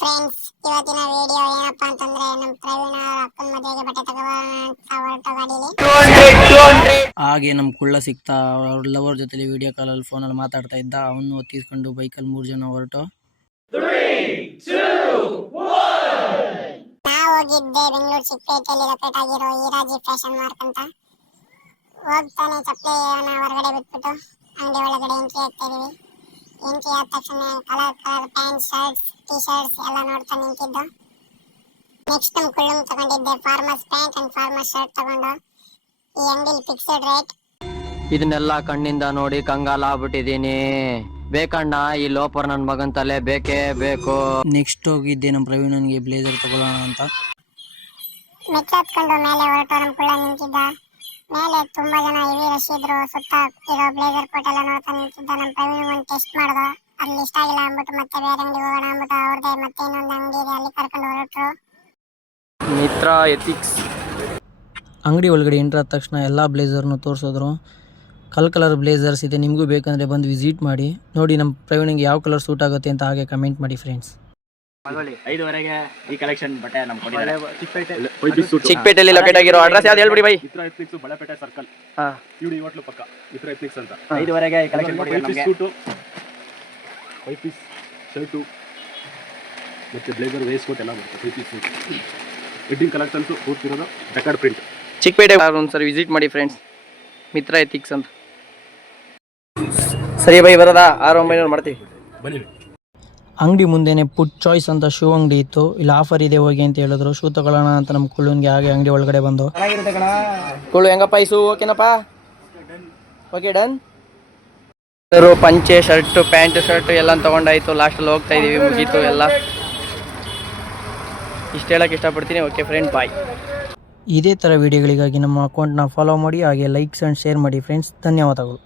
Friends, ಇವತ್ತಿನ video ಏನಪ್ಪಾ ಅಂತಂದ್ರೆ ನಮ್ಮ ಪ್ರವೀಣ್ ಅವರ ಅಕ್ಕನ ಮದುವೆಗೆ ಬಟ್ಟೆ ತಗೋಬರೋಣ ಹೊರಟು ಗಾಡಿಲಿ. ಹಾಗೆ ನಮ್ಮ ಕುಳ್ಳ ಸಿಕ್ತಾ ಅವ್ರ ಲವರ್ ಜೊತೆ ವಿಡಿಯೋ ಕಾಲಲ್ಲಿ ಫೋನಲ್ಲಿ ಮಾತಾಡ್ತಾ ಇದ್ದ. ಅವನು ತೀಸ್ಕೊಂಡು ಬೈಕಲ್ಲಿ 3 ಜನ ಹೊರಟು. ನಾವು ಹೋಗಿದ್ದೆ ಬೆಂಗಳೂರು ಚಿಕ್ಕಪೇಟೆಯಲ್ಲಿ ಲೊಕೇಟ್ ಆಗಿರೋ ಈರಾಜಿ ಫ್ಯಾಷನ್ ಮಾರ್ಕ್ ಅಂತ. ಹೋಗ್ತಾನೆ ಚಪ್ಪಲಿನ ಹೊರಗಡೆ ಬಿಟ್ಬಿಟ್ಟು ಅಂಗಡಿ ಒಳಗಡೆ ಎಂಟ್ರಿ ಆಗ್ತಾ ಇದೀವಿ. ಎಂಟ್ರಿ ಆದ ತಕ್ಷಣ colour pant, shirts, T shirts ಎಲ್ಲ ನೋಡ್ತಾ ನಿಂತಿದ್ದು. ನೆಕ್ಸ್ಟ್ ನಮ್ಮ ಕುಳ್ಳಂ ತಗೊಂಡಿದ್ದೆ farmers pant and farmers shirt ತಗೊಂಡು. ಈ ಅಂಗಡಿಲಿ ಫಿಕ್ಸ್ಡ್ ರೇಟ್. ಇದನ್ನೆಲ್ಲ ಕಣ್ಣಿಂದ ನೋಡಿ ಕಂಗಾಲ ಆಗ್ಬಿಟ್ಟಿದೀನಿ. ಬೇಕಣ್ಣ, ಈ ಲೋಪರ್ ನನ್ ಮಗನ್ ತಲೆ ಬೇಕೇ ಬೇಕು. ನೆಕ್ಸ್ಟ್ ಹೋಗಿದ್ದೆ ನಮ್ಮ ಪ್ರವೀಣನ್ಗೆ ಬ್ಲೇಸರ್ ತಗೊಳ್ಳೋಣ ಅಂತ. ಮೆಟ್ಲು ಹತ್ಕೊಂಡು ಮೇಲೆ ಹೊರಟು ನಮ್ಮ ಕುಳ್ಳ ನಿಂತಿದ್ದ. ಮೇಲೆ ತುಂಬಾ ಜನ ಹೆವಿ ರಶ್ ಇದ್ರು. ಸುತ್ತ ಇರೋ ಬ್ಲೇಸರ್ ಕೋಟ್ ಎಲ್ಲ ನೋಡ್ತಾ ನಿಂತಿದ್ದ. ನಮ್ಮ ಪ್ರವೀಣ್ ಒಂದು ಟೆಸ್ಟ್ ಮಾಡ್ದ. ಅಲ್ಲಿ ಇಷ್ಟ ಆಗಿಲ್ಲ ಅಂದ್ಬಿಟ್ಟು ಮತ್ತೆ ಬೇರೆ ಅಂಗಡಿ ಹೋಗೋಣ ಅಂದ್ಬಿಟ್ಟು ಅವ್ರದೇ ಮತ್ತೆ ಇನ್ನೊಂದು ಅಂಗಡಿ ಇದೆ, ಅಲ್ಲಿ ಕರ್ಕೊಂಡು ಹೊರಟ್ರು. ಮಿತ್ರ ಎಥಿಕ್ಸ್ ಅಂಗಡಿ ಒಳಗಡೆ ಎಂಟ್ರ್ ಆದ ತಕ್ಷಣ ಎಲ್ಲ ಬ್ಲೇಸರ್ನು ತೋರಿಸಿದ್ರು. ಕಲರ್ ಬ್ಲೇಸರ್ಸ್ ಇದೆ, ನಿಮಗೂ ಬೇಕಂದರೆ ಬಂದು ವಿಸಿಟ್ ಮಾಡಿ. ನೋಡಿ ನಮ್ಮ ಪ್ರವೀಣಿಗೆ ಯಾವ ಕಲರ್ ಸೂಟ್ ಆಗುತ್ತೆ ಅಂತ ಹಾಗೆ ಕಮೆಂಟ್ ಮಾಡಿ ಫ್ರೆಂಡ್ಸ್. 5ವರೆಗೆ ಈ ಕಲೆಕ್ಷನ್ ಬಟ್ಟೆ ನಮ್ ಕೊಟ್ಟಿದ್ದಾರೆ. ಚಿಕ್ಕಪೇಟೆಯಲ್ಲಿ ಲೊಕೇಟ್ ಆಗಿರೋ ಅಡ್ರೆಸ್ ಯಾವ್ದು ಹೇಳ್ಬಿಡಿ ಬೈ. ಮಿತ್ರ ಎಥ್ನಿಕ್ಸ್ ಬಳೆಪೇಟೆ ಸರ್ಕಲ್, ಹಾ ಯೂಡಿ ಹೋಟ್ಲು ಪಕ್ಕ ಮಿತ್ರ ಎಥ್ನಿಕ್ಸ್ ಅಂತ. 5ವರೆಗೆ ಈ ಕಲೆಕ್ಷನ್ ಕೊಟ್ಟಿದ್ದಾರೆ. ಸೂಟು, 5 ಪೀಸ್ ಶರ್ಟು ಮತ್ತೆ ಬ್ಲೇಸರ್, ವೇಸ್ಟ್ ಕೋಟ್ ಎಲ್ಲ ಬರುತ್ತೆ. 5 ಪೀಸ್ ಸೂಟ್, ವೆಡ್ಡಿಂಗ್ ಕಲೆಕ್ಷನ್ಸ್ ಕೂರ್ತಿರೋದು ರೆಕಾರ್ಡ್ ಪ್ರಿಂಟ್. ಚಿಕ್ಕಪೇಟೆ ಒಂದ್ಸರಿ ವಿಸಿಟ್ ಮಾಡಿ ಫ್ರೆಂಡ್ಸ್, ಮಿತ್ರ ಎಥಿಕ್ಸ್ ಅಂತ. ಸರಿ ಬೈ, ಬರೋದಾ? 6-9 ಮಾಡ್ತೀವಿ, ಬನ್ನಿ. ಅಂಗಡಿ ಮುಂದೆನೆ ಪುಟ್ ಚಾಯ್ಸ್ ಅಂತ ಶೂ ಅಂಗಡಿ ಇತ್ತು. ಇಲ್ಲಿ ಆಫರ್ ಇದೆ ಹೋಗಿ ಅಂತ ಹೇಳಿದ್ರು. ಶೂ ತಗೊಳ್ಳೋಣ ಅಂತ ನಮ್ಮ ಕುಳ್ಳನ್ಗೆ ಹಾಗೆ ಅಂಗಡಿ ಒಳಗಡೆ ಬಂದು. ಕುಳ್ಳು ಹೆಂಗಪ್ಪ ಈ ಶೂ? ಓಕೆನಪ್ಪ, ಓಕೆ ಡನ್. ಪಂಚೆ, ಶರ್ಟು, ಪ್ಯಾಂಟ್, ಶರ್ಟ್ ಎಲ್ಲ ತಗೊಂಡಾಯ್ತು. ಲಾಸ್ಟಲ್ಲಿ ಹೋಗ್ತಾ ಇದೀವಿ, ಮುಗೀತು ಎಲ್ಲ. ಇಷ್ಟು ಹೇಳಕ್ಕೆ ಇಷ್ಟಪಡ್ತೀನಿ. ಓಕೆ ಫ್ರೆಂಡ್, ಬಾಯ್. ಇದೇ ಥರ ವಿಡಿಯೋಗಳಿಗಾಗಿ ನಮ್ಮ ಅಕೌಂಟ್ನ ಫಾಲೋ ಮಾಡಿ, ಹಾಗೆ ಲೈಕ್ಸ್ ಆ್ಯಂಡ್ ಶೇರ್ ಮಾಡಿ ಫ್ರೆಂಡ್ಸ್. ಧನ್ಯವಾದಗಳು.